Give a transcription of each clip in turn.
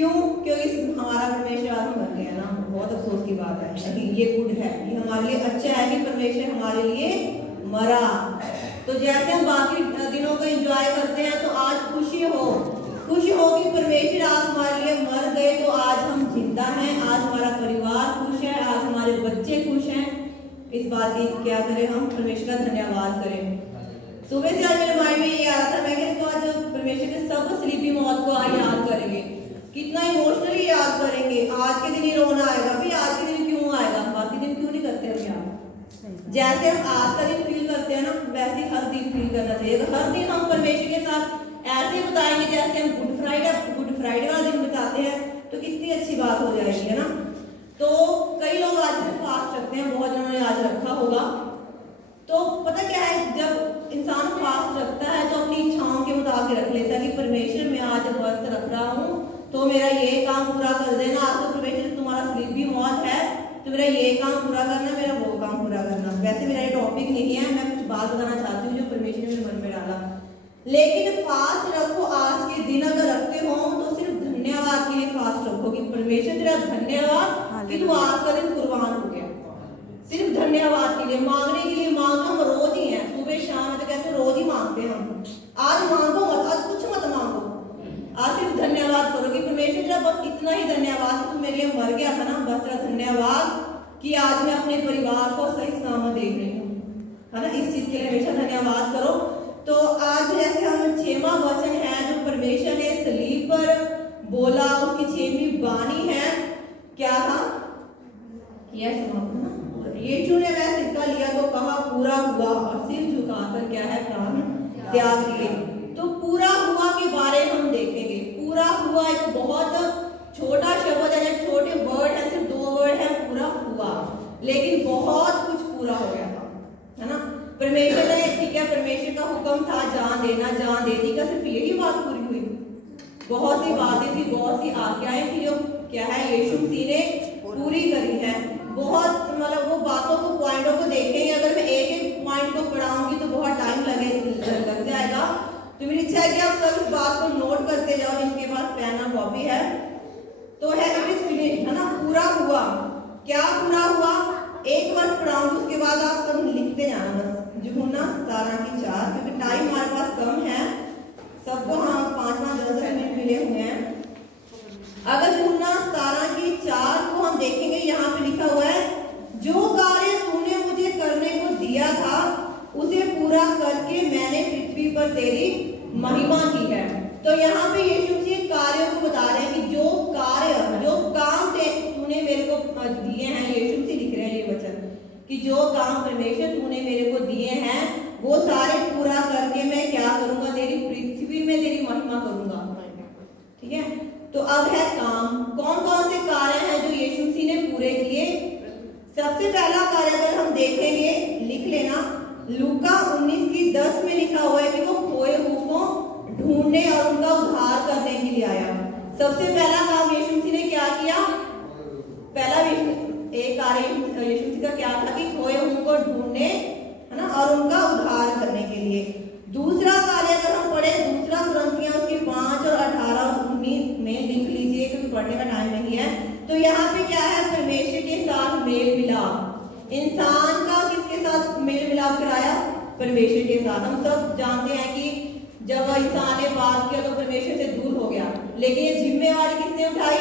क्यों? क्योंकि हमारा परमेश्वर आज मर गया ना, बहुत अफसोस की बात है, लेकिन ये गुड है, ये हमारे लिए अच्छा है कि परमेश्वर हमारे लिए मरा। तो जैसे हम बाकी दिनों को एंजॉय करते हैं, तो आज खुशी हो कि परमेश्वर आज हमारे लिए मर गए, तो आज हम जिंदा हैं, आज हमारा परिवार खुश है, आज हमारे बच्चे खुश हैं। इस बात की क्या करें, हम परमेश्वर का धन्यवाद करें। सुबह से आज मेरे माइंड में ये आ रहा था, मैं कहती हूँ आज परमेश्वर के सब स्लीपी मौत को आज याद करेंगे, कितना इमोशनली याद करेंगे। आज के दिन ही रोना आएगा, भाई आज के दिन क्यों आएगा, बाकी दिन क्यों नहीं करते अभी आप? जैसे हम आज का दिन फील करते हैं ना, वैसे हर दिन फील करना चाहिए। तो हर दिन हम परमेश्वर के साथ ऐसे बताएंगे जैसे हम गुड फ्राइडे वाला दिन बिताते हैं, तो कितनी अच्छी बात हो जाएगी, है ना। तो कई लोग आज से फास्ट रखते हैं, बहुत जनों ने आज रखा होगा। तो पता क्या है, जब इंसान फास्ट रखता है तो अपनी इच्छाओं के मुताबिक रख लेता है कि परमेश्वर मैं आज व्रत रख रहा हूँ तो मेरा ये काम पूरा कर देना। आज तो परमेश्वर तुम्हारा स्लीपी मौत है तो मेरा ये काम पूरा करना, मेरा वो काम पूरा करना। वैसे मेरा ये टॉपिक नहीं है, मैं कुछ बात बताना चाहती हूँ जो परमेश्वर ने मेरे मन में डाला। लेकिन फास्ट रखो, आज के दिन अगर रखते हो तो सिर्फ धन्यवाद के लिए फास्ट रखो कि परमेश्वर तेरा धन्यवाद कि तू आज का दिन कुर्बान हो गया। सिर्फ धन्यवाद के लिए, मांगने के लिए मांगना हम रोज ही हैं, सुबह शाम तो कहते हैं रोज ही मांगते हैं हम। आज मांगो मत, आज कुछ मत मांगो, आज सिर्फ धन्यवाद करो कि परमेश्वर तेरा बस इतना ही धन्यवाद कि तू मेरे लिए मर गया था ना, बस तेरा धन्यवाद कि आज मैं अपने परिवार को सही सलामत देख रही हूँ, है ना। इस चीज के लिए हमेशा धन्यवाद करो। तो आज जैसे हम 6वां वचन है जो परमेश्वर ने सलीब पर बोला, उसकी 6वीं बानी है, क्या था? यीशु ने वह सिक्का लिया तो कहा पूरा हुआ, और सिर झुकाकर क्या है, प्राण त्याग दिए। तो पूरा हुआ के बारे हम देखेंगे। पूरा हुआ एक बहुत छोटा शब्द है, छोटे वर्ड है, सिर्फ 2 वर्ड है, पूरा हुआ, लेकिन बहुत कुछ पूरा हो गया था, है ना। परमेश्वर ने, ठीक है, परमेश्वर का हुक्म था जान देना, जान दे दी, क्या सिर्फ यही बात पूरी हुई? बहुत सी बातें थी, बहुत सी आज्ञाएं थी जो क्या है यीशु मसीह ने पूरी करी है। बहुत मतलब वो बातों को, पॉइंटों को देखेंगे। अगर मैं एक एक पॉइंट को पढ़ाऊंगी तो बहुत टाइम लग जाएगा। तो मेरी इच्छा है कि आप सब इस बात को नोट करते जाओ, जिनके पास पेन और कॉपी है। तो है इट इज फिनिश, है ना, पूरा हुआ। क्या पूरा हुआ? एक वर्ष पढ़ाऊंगी, उसके बाद आप सब लिखते जाना बस। यूहन्ना 17:4, क्योंकि टाइम हमारे पास कम है, सबको हाँ 5-10 मिनट मिले हुए हैं। अगर यूहन्ना 17:4 को हम देखेंगे, यहाँ पे लिखा हुआ है, जो कार्य तूने मुझे करने को दिया था उसे पूरा करके मैंने पृथ्वी पर तेरी महिमा की है। तो यहाँ पे यीशु मसीह कार्यों को बता रहे हैं कि जो कार्य, जो काम तूने मेरे को दिए हैं, यीशु मसीह लिख रहे हैं ये वचन कि जो काम परमेश्वर तूने मेरे को दिए हैं वो सारे पूरा करके मैं क्या करूंगा, तेरी पृथ्वी में तेरी महिमा करूंगा। ठीक है, तो अब है काम। कौन कौन से कार्य हैं जो यीशु मसीह ने पूरे किए? सबसे पहला कार्य अगर हम देखेंगे, लिख लेना, लूका 19:10 में लिखा हुआ है कि वो खोए हुओं को ढूंढने और उनका उद्धार करने के लिए आया। सबसे पहला काम यीशु मसीह ने क्या किया? पहला एक कार्य यीशु मसीह का क्या था कि खोए हुओं को ढूंढने, है ना, और उनका उद्धार करने के लिए। दूसरा कार्य अगर हम पढ़े, दूसरा कुरिन्थियों उसके 5 और 18-19 में लिख लीजिए क्योंकि पढ़ने का टाइम नहीं है। तो यहाँ पे क्या है? परमेश्वर के साथ मेल मिलाप। इंसान का किसके साथ मेल मिलाप कराया? परमेश्वर के साथ। हम सब जानते हैं कि जब इंसान ने पाप किया तो परमेश्वर से दूर हो गया, लेकिन ये जिम्मेवारी किसने उठाई?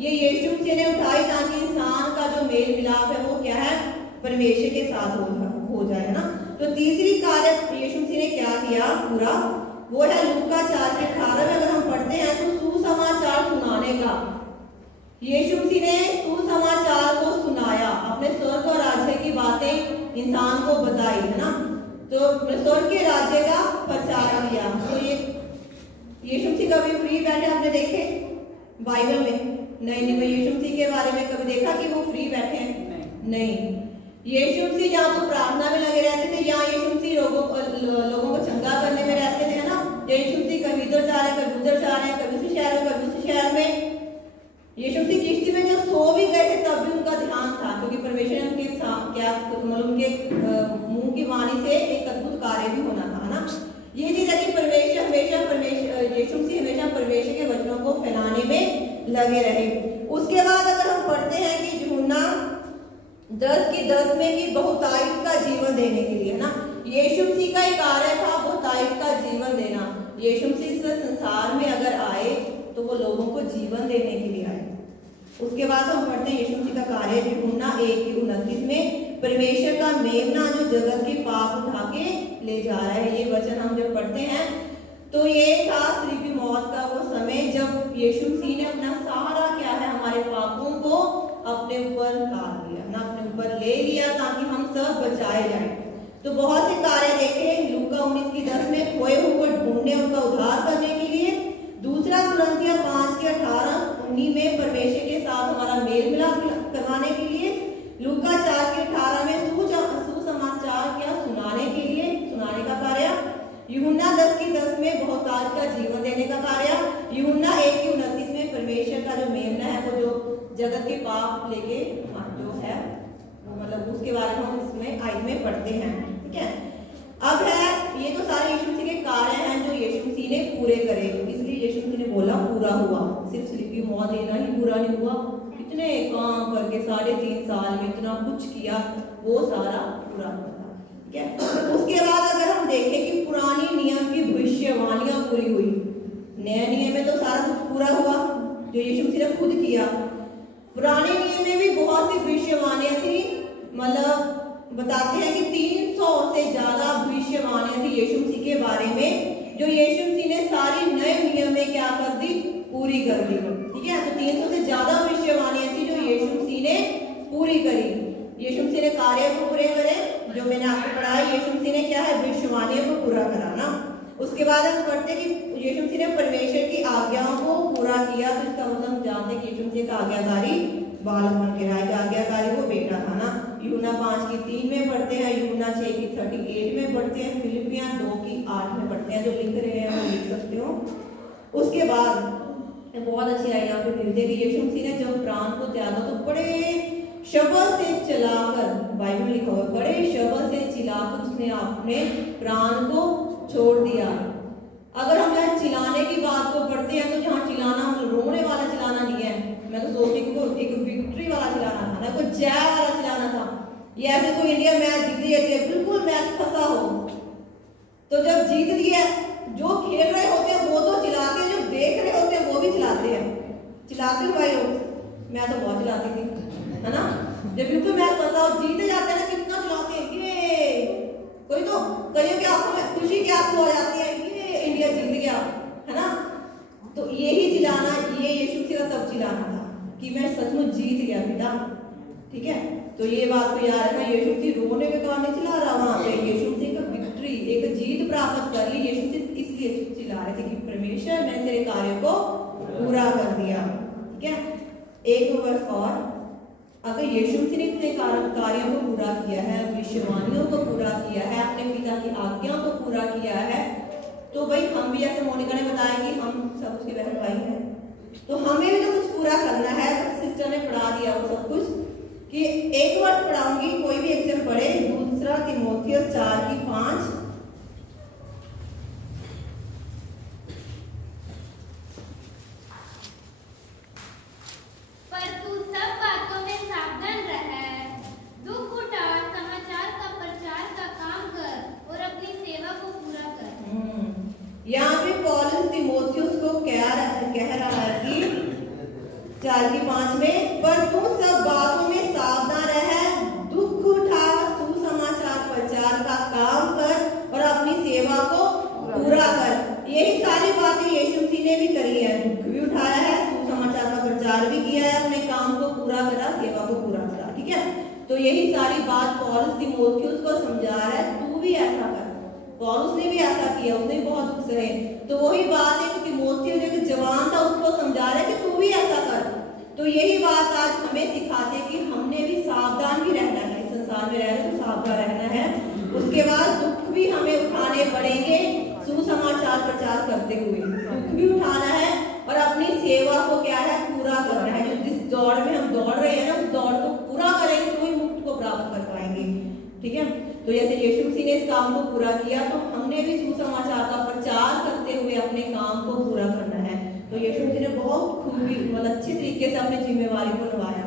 ये यीशु मसीह ने उठाई, ताकि इंसान का जो मेल मिलाप है वो क्या है? परमेश्वर के साथ हो जाए ना। तो तीसरी कार्य यीशु मसीह ने क्या किया पूरा, वो है लूका 4:18 में अगर हम पढ़ते हैं तो सुसमाचार सुनाने का। यीशु मसीह ने सुसमाचार को सुनाया, अपने स्वर्ग और राज्य की बातें इंसान को बताई, है ना। तो स्वर्ग के राज्य का प्रचार किया। तो ये यीशु मसीह कभी फ्री बैठे आपने देखे बाइबल में? नहीं। मैं यीशु मसीह के बारे में कभी देखा कि वो फ्री बैठे हैं? नहीं। यीशु मसीह या तो प्रार्थना में लगे रहते थे, या यीशु मसीह लोगों को चंगा करने में रहते थे, ना। यीशु मसीह कभी इधर जा रहे हैं, कभी उधर जा रहे हैं, कभी उस शहर में, कभी उस शहर में। यीशु मसीह किश्ती में जब सो भी गए थे तब भी उनका ध्यान था, क्योंकि परमेश्वर ने उनके मुंह की वाणी से एक अद्भुत कार्य भी होना था, ना। ये चीज है कि परमेश्वर यीशु मसीह हमेशा परमेश्वर के वचनों को फैलाने में लगे रहे। उसके बाद अगर हम पढ़ते हैं कि यूहन्ना 10:10 में कि बहुतायत का जीवन देने के लिए, है ना, यीशु मसीह का एक कार्य था बहुतायत का जीवन देना। यीशु मसीह इस संसार में अगर आए तो वो लोगों को जीवन देने के लिए आए। उसके बाद हम पढ़ते हैं यीशु मसीह का कार्य यूहन्ना 1:29 में, परमेश्वर का मेमना जो जगत के पाप उठा के ले जा रहा है। ये वचन हम जब पढ़ते हैं तो ये था सलीबी मौत का वो समय जब यीशु मसीह ने अपना सारा क्या है हमारे पापों को अपने ऊपर उतार लिया ना, अपने ऊपर ले लिया ताकि हम सब बचाए जाएं। तो बहुत से कार्य देखे लूका 19:10 में, खोए हुए को ढूंढने उनका उद्धार करने के लिए। दूसरा कुरिन्थियों 5:18-19 में परमेश्वर के साथ हमारा मेल मिलाप करवाने के लिए। लूका 4:18 में सुसमाचार क्या सुनाने के लिए, सुनाने का कार्य। यूहन्ना 10:10 में बहुतायत का जीवन देने का कार्य। यूहन्ना 1:29 में परमेश्वर का जो मेमना है वो जो जगत के पाप लेके जो है वो मतलब उसके बारे में हम इसमें आयत में पढ़ते हैं। ठीक है, अब है ये तो सारे यीशु मसीह के कार्य हैं जो यीशु मसीह ने पूरे करे, इसलिए यीशु मसीह ने बोला पूरा हुआ। सिर्फ सलीबी मौत देना ही पूरा नहीं हुआ, कितने काम करके 3.5 साल में इतना कुछ किया, वो सारा पूरा हुआ। ठीक है, उसके बाद अगर हम देखें कि पुरानी नियम की भविष्यवाणियां पूरी हुई, नए नियम में तो सारा कुछ पूरा हुआ जो यीशु मसीह ने खुद किया। पुराने नियम में भी बहुत सी भविष्यवाणियां थी, मतलब बताते हैं कि 300 से ज्यादा भविष्यवाणियां थी यीशु मसीह के बारे में, जो यीशु मसीह ने सारी नए नियम में क्या कर दी, पूरी कर दी। ठीक है, तो 300 से ज्यादा भविष्यवाणियां थी जो यीशु मसीह ने पूरी करी। यीशु मसीह ने कार्य को पूरे करे, जो मैंने आपको पढ़ाया, यीशु मसीह ने क्या है भविष्यवाणियों को पूरा करा ना। उसके बाद हम पढ़ते कि यीशु मसीह ने परमेश्वर की आज्ञाओं को पूरा किया, तो इसका मतलब हम जानते हैं कि यीशु मसीह का आज्ञाकारी बालक बन के रहा, आज्ञाकारी वो बेटा था ना। यूहन्ना 5:3 में पढ़ते हैं, यूहन्ना 6:38 में पढ़ते हैं, फिलिपियां 2:8 में पढ़ते हैं। जो लिख रहे हैं वो लिख सकते हो। उसके बाद बहुत अच्छी आइडिया पे मिलते कि यीशु मसीह ने जब प्राण को त्यागा तो बड़े शब्द से चिल्लाकर, बाइबल लिखा हुआ, बड़े शब्द से चिल्लाकर उसने अपने प्राण को छोड़ दिया। अगर हम यहाँ चिल्लाने की बात को पढ़ते हैं तो जहाँ चिल्लाना हम रोने वाला चिल्लाना नहीं है, मैं तो सोचती हूँ एक विक्ट्री वाला चिल्लाना था ना, कोई जय वाला चिल्लाना था। ये ऐसे कोई इंडिया मैच जीत रही है, बिल्कुल मैच फंसा हो तो जब जीत लिया, जो खेल रहे होते हैं वो तो चिल्लाते हैं, जो देख रहे होते हैं वो भी चिल्लाते हैं। चिल्लाते हो भाई लोग, मैं तो बहुत चिल्लाती थी, है ना। जब बिल्कुल मैच फंसा हो, जीते जाते हैं ना, कितना चिल्लाते हैं, ये कोई तो कईयों की आंखों में खुशी के आंसू आ जाते हैं, ये इंडिया जीत गया, है ना। तो यही चिल्लाना, ये यीशु मसीह का तब चिल्लाना था कि मैं सचमुच जीत गया बेटा। ठीक है, तो ये बात तो याद रखना, यीशु मसीह रोने के कारण नहीं चिल्ला रहा, वहां पे यीशु मसीह का विक्ट्री, एक जीत प्राप्त कर ली। यीशु मसीह इसलिए चिल्ला रहे थे कि परमेश्वर मैंने तेरे कार्य को पूरा कर दिया। ठीक है, एक वर्ष और, अगर यीशु मसीह ने अपने कार्यों को पूरा किया है, भविष्यवाणियों को पूरा किया है, अपने पिता की आज्ञाओं को पूरा किया है, तो भाई हम भी, ऐसे मोनिका ने बताया कि हम सब उसके बहन भाई हैं, तो हमें भी तो कुछ पूरा करना है। सिस्टर ने पढ़ा दिया वो सब कुछ कि एक वर्ष पढ़ाऊंगी, कोई भी एग्जाम पढ़े, 2 तीमुथियुस 4:5। पर तू सब बातों में सावधान रह, दुख उठा, समाचार का प्रचार का काम कर और अपनी सेवा को पूरा कर। यहाँ पे पौलुस तीमुथियुस को कह रहा है कि 4:5 में, पर तू सब बातों में सावधान रह, दुख उठा, सुसमाचार प्रचार का काम कर और अपनी सेवा को पूरा कर। यही सारी बातें यीशु मसीह ने भी करी है, दुख भी उठाया है, सुसमाचार का प्रचार भी किया है, अपने काम को पूरा करा, सेवा को पूरा करा। ठीक है, तो यही सारी बात पौलुस तीमुथियुस को समझा रहा है, तू भी ऐसा कर। पौलुस ने भी ऐसा किया, उसने भी बहुत दुख सहे, तो वही बात है कि तीमुथियुस एक जवान था, उसको समझा रहा है कि तू भी ऐसा कर। तो यही बात आज हमें सिखाते हैं कि हमने भी सावधान भी रहना है, इस संसार में रहना तो सावधान रहना है। उसके बाद दुख भी हमें उठाने पड़ेंगे, सुसमाचार प्रचार करते हुए दुख भी उठाना है और अपनी सेवा को क्या है पूरा करना है। जो जिस दौड़ में हम दौड़ रहे हैं ना, उस दौड़ को पूरा करेंगे तो ही मुक्त को प्राप्त कर पाएंगे। ठीक है, तो जैसे यीशु मसीह ने इस काम को पूरा किया, तो हमने भी सुसमाचार का प्रचार करते हुए अपने काम को पूरा करना है। तो यीशु मसीह ने बहुत खूबी मतलब अच्छे तरीके से अपनी जिम्मेवारी को निभाया,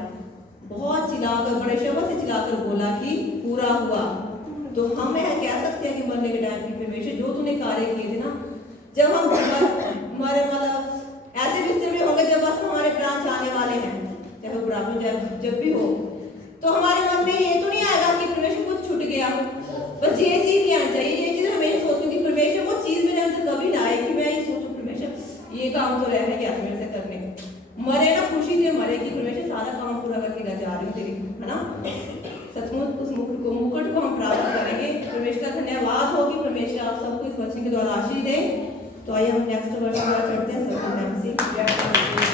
बहुत चिल्लाकर बड़े शब्द से चिल्लाकर बोला कि पूरा हुआ। तो हम यह कह सकते हैं कि मरने के टाइम की परमेश्वर जो तूने कार्य किए थे ना, जब हम हमारे मतलब ऐसे रिश्ते में होंगे जब बस हमारे प्राण जाने वाले हैं, चाहे वो बुढ़ापे जब भी हो, तो हमारे मन में ये तो नहीं आएगा कि परमेश्वर कुछ छूट गया। बस ये चीज नहीं आनी चाहिए, ये चीज हमेशा सोचूं कि परमेश्वर वो चीज मेरे अंदर कभी ना आए कि मैं ये सोचूं परमेश्वर ये काम तो रह गया मेरे से करने, मरे ना खुशी से मरे कि परमेश्वर सारा काम पूरा करके जा रही हूँ तेरी, है ना। सचमुच उस मुकुट को हम प्राप्त करेंगे। परमेश्वर का धन्यवाद हो कि परमेश्वर आप सबको इस वचन के द्वारा आशीष दे। तो आइए हम नेक्स्ट वर्ष चढ़ते हैं।